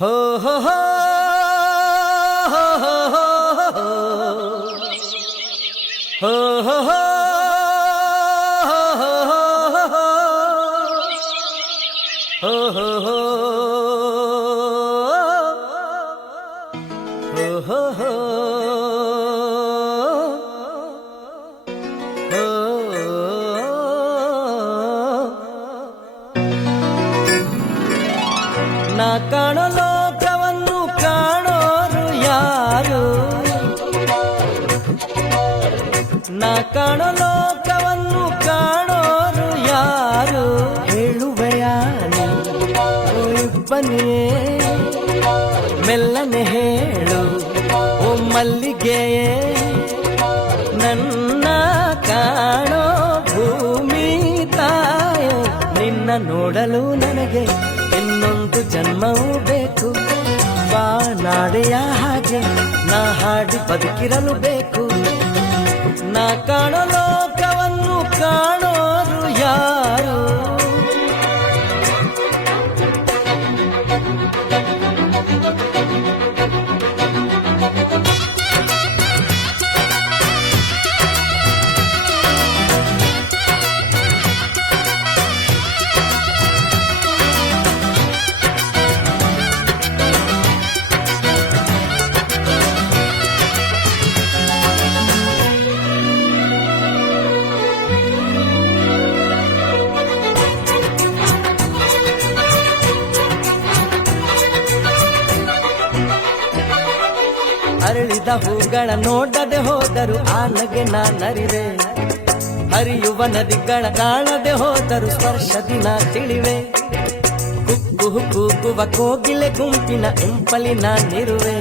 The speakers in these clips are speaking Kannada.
ಹೋ ಹೋ ಹೋ ಹೋ ಹೋ ಹೋ ಹೋ ನಾ ಕಾಣೋ ಲೋಕವನ್ನು ಕಾಣೋರು ಯಾರು? ನಾ ಕಾಣೋ ಲೋಕವನ್ನು ಕಾಣೋರು ಯಾರು? ಹೇಳುವೆಯ ಇಬ್ಬನಿಯೇ ಮೆಲ್ಲನೆ ಹೇಳು ಓ ಮಲ್ಲಿಗೆಯೇ, ನನ್ನ ಕಾಣೋ ಭೂಮಿ ತಾಯೇ, ನಿನ್ನ ನೋಡಲು ನನಗೆ ಇನ್ನೊಂದು ಜನ್ಮವೂ ಬೇಕು. ಬಾ ನಾಡೆಯ ಹಾಗೆ ನಾ ಹಾಡಿ ಬದುಕಿರಲು ಬೇಕು. ನಾ ಕಾಣೋ ಲೋಕವನ್ನು ಕಾಣೋರು ಯಾರು? ಅರಳಿದ ಹೂಗಳ ನೋಡದೆ ಹೋದರು ಆ ನಗೆ ನಾನರಿವೆ, ಹರಿಯುವ ನದಿಗಳ ಕಾಣದೆ ಹೋದರು ಸ್ಪರ್ಶದಿ ನಾ ತಿಳಿವೆ. ಕುಕ್ಕು ಕೂಗುವ ಕೋಗಿಲೆ ಗುಂಪಿನ ಇಂಪಲಿ ನಾನಿರುವೆ,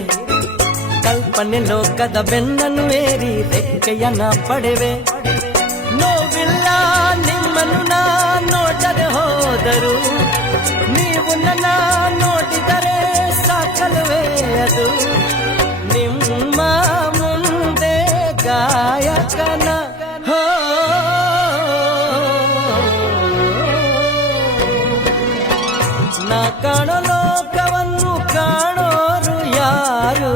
ಕಲ್ಪನೆ ಲೋಕದ ಬೆನ್ನನ್ನು ಏರಿ ರೆಕ್ಕೆಯ ನಾ ಪಡೆವೆ. ನೋವಿಲ್ಲ ನಿಮ್ಮನ್ನು ನಾ ನೋಡದೆ ಹೋದರು, ನೀವು ನನ್ನ ನೋಡಿದರೆ ಸಾಕಲ್ವೇ ಅದು? ನಿಮ್ಮ ಮುಂದೆ ಗಾಯಕನ ಹೋ, ನಾ ಕಾಣೋ ಲೋಕವನ್ನು ಕಾಣೋರು ಯಾರು?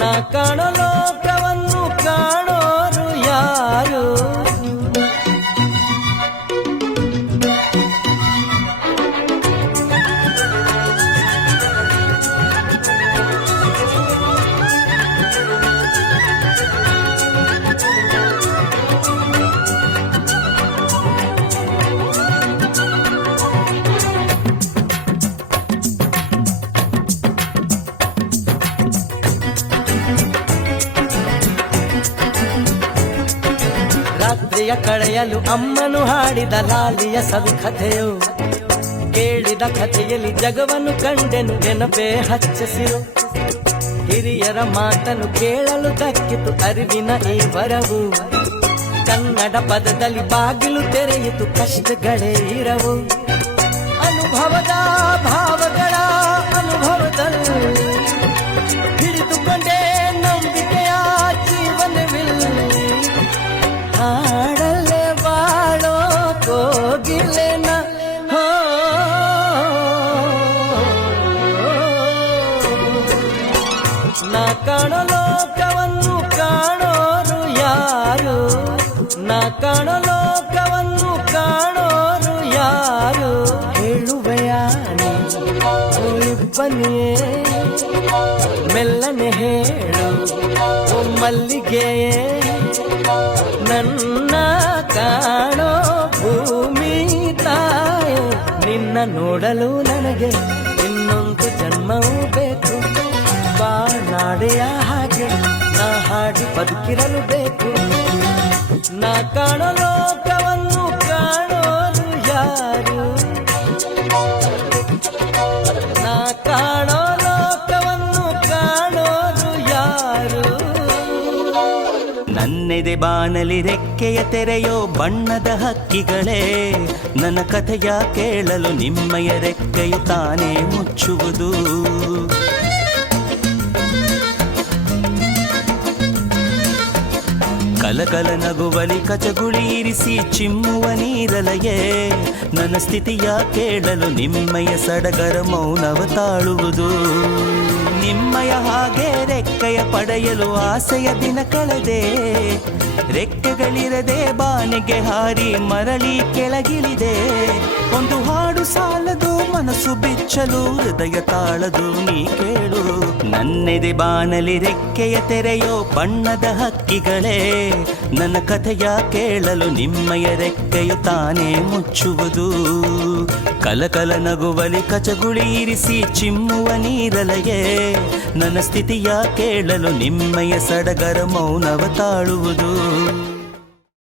ನಾ ಕಾಣೋ ಲೋಕವನ್ನು ಕಾಣೋರು ಯಾರು? ರಾತ್ರಿಯ ಕಳೆಯಲು ಅಮ್ಮನು ಹಾಡಿದ ಲಾಲಿಯ ಸವಿ ಕಥೆಯು, ಕೇಳಿದ ಕಥೆಯಲ್ಲಿ ಜಗವನ್ನು ಕಂಡೆನು ನೆನಪೇ ಹಚ್ಚಸಿರು. ಹಿರಿಯರ ಮಾತನ್ನು ಕೇಳಲು ದಕ್ಕಿತು ಅರಿವಿನ ಈ ವರವು, ಕನ್ನಡ ಪದದಲ್ಲಿ ಬಾಗಿಲು ತೆರೆಯಿತು ಕಷ್ಟಗಳೇ ಇರವು. ಅನುಭವದ ಭಾವಗಳ ಅನುಭವದಲ್ಲಿ ಹಿಡಿದುಕೊಂಡೇ ನಂಬಿಕೆಯ ಜೀವನವಿಲ್ಲಿ, ಹಾಡಲ್ಲೇ ಬಾಳೋ ಕೋಗಿಲೆನ ಹೋ. ನಾ ಕಾಣೋ ಲೋಕವನ್ನು ಕಾಣೋರು ಯಾರು? ನಾ ಕಾಣೋ ಲೋಕವನ್ನು ಕಾಣೋರು ಯಾರು? ಹೇಳುವೆಯ ಇಬ್ಬನಿಯೇ ಮೆಲ್ಲನೆ ಹೇಳು ಓ ಮಲ್ಲಿಗೆಯೇ, ನನ್ನ ಕಾಣೋ ಭೂಮಿ ತಾಯೇ, ನಿನ್ನ ನೋಡಲು ನನಗೆ ಇನ್ನೊಂದು ಜನ್ಮವೂ ಬೇಕು. ಬಾ ನಾಡೆಯ ಹಾಗೆ ನಾ ಹಾಡಿ ಬದುಕಿರಲು ಬೇಕು. ನಾ ಕಾಣೋ ಲೋಕವನ್ನು ಕಾಣೋರು ಯಾರು? ನಾ ಕಾಣೋ ಲೋಕವನ್ನು ಕಾಣೋರು ಯಾರು? ನನ್ನೆದೆ ಬಾನಲಿ ರೆಕ್ಕೆಯ ತೆರೆಯೋ ಬಣ್ಣದ ಹಕ್ಕಿಗಳೇ, ನನ್ನ ಕಥೆಯ ಕೇಳಲು ನಿಮ್ಮಯ ರೆಕ್ಕೆಯು ತಾನೇ ಮುಚ್ಚುವುದು. ಕಲಕಲ ನಗುವಲಿ ಕಚಗುಳಿ ಇರಿಸಿ ಚಿಮ್ಮುವ ನೀರಲಯೇ ನನ್ನ ಸ್ಥಿತಿಯ ಕೇಳಲು ನಿಮ್ಮಯ ಸಡಗರ ಮೌನವ ತಾಳುವುದು ನಿಮ್ಮಯ ಹಾಗೆ ರೆಕ್ಕೆಯ ಪಡೆಯಲು ಆಸೆಯ ದಿನ ಕಳೆದೆ ರೆಕ್ಕೆಗಳಿರದೆ ಬಾನಿಗೆ ಹಾರಿ ಮರಳಿ ಕೆಳಗಿಳಿದೆ ಒಂದು ಹಾಡು ಸಾಲದು ಮನಸ್ಸು ಬಿಚ್ಚಲು ಹೃದಯ ತಾಳದು ನೀ ಕೇಳು ನನ್ನೆದೆ ಬಾನಲಿ ರೆಕ್ಕೆಯ ತೆರೆಯೋ ಬಣ್ಣದ ಹಕ್ಕಿಗಳೇ ನನ್ನ ಕಥೆಯ ಕೇಳಲು ನಿಮ್ಮಯ ರೆಕ್ಕೆಯು ತಾನೇ ಮುಚ್ಚುವುದು ಕಲಕಲ ನಗುವಲಿ ಕಚಗುಳಿ ಇರಿಸಿ ಚಿಮ್ಮುವ ನೀರಲಯೇ ನನ್ನ ಸ್ಥಿತಿಯ ಕೇಳಲು ನಿಮ್ಮಯ ಸಡಗರ ಮೌನವ ತಾಳುವುದು